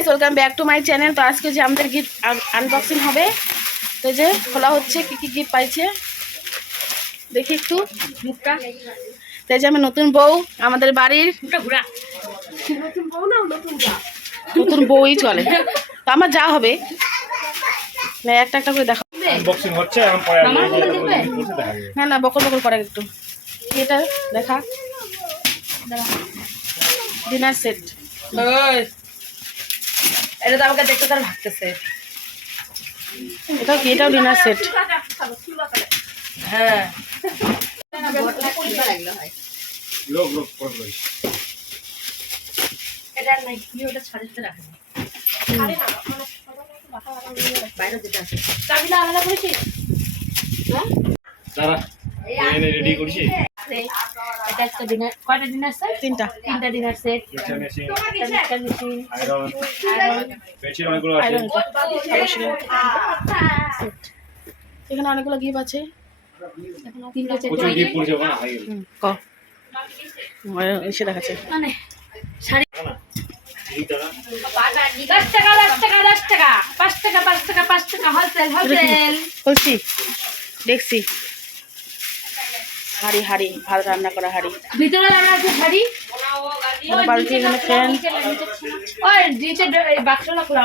Guys welcome back to my channel তো আজকে যে আমাদের গিফট আনবক্সিং হবে তো যে খোলা হচ্ছে কি কি গিফট পাইছে? দেখি একটু। মুখটা তো যে আমি নতুন বউ আমাদের বাড়ির। নতুন বউই চলে। তো আমার যা হবে। না একটা একটা করে দেখো আনবক্সিং হচ্ছে এখন পরে আসবে। এটা বলতে দেখা যাবে। না না বকর বকর করে একটু। এটা দেখা। ডিনার সেট এটা তো আমাকে দেখতে তার ভাবতেছে এটাও কি? এটাও ডিনার সেট। হ্যাঁ। লোক লোক পরে লইস। এটা নাই কি ওটা ছাড়িতে রাখে। বাইরে যেটা আছে চাবিটা আলাদা করেছিস? ready করছি। এটা একটা ডিনার কয়টা ডিনার সেট তিনটা। তিনটা ডিনার সেট একটা মেশিন আয়রন, বেডশিট অনেকগুলো আছে। এখানে অনেকগুলো গিফট আছে। তিনটা হয়ে। ক? এসে দেখাচ্ছে। মানে শাড়ি। দশ টাকা দশ টাকা দশ টাকা। পাঁচ টাকা পাঁচ টাকা পাঁচ টাকা হোলসেল হোলসেল বলছি দেখছি। হাড়ি হাড়ি ভাত রান্না করা হাড়ি। ভিতরে রান্না আছে হাড়ি? বালতি এখানে ফ্যান। বাক্সটা খোলা